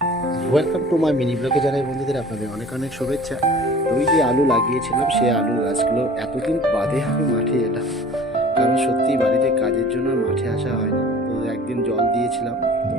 Welcome to my mini ব্লগে জানাই বন্ধুদের আপনাদের অনেক অনেক শুভেচ্ছা। ওই যে আলু লাগিয়েছিলাম সেই আলু গাছগুলো এতদিন বাদে আমি মাঠে এলাম, কারণ সত্যি বাড়িতে কাজের জন্য আর মাঠে আসা হয় না। তো একদিন জল দিয়েছিলাম, তো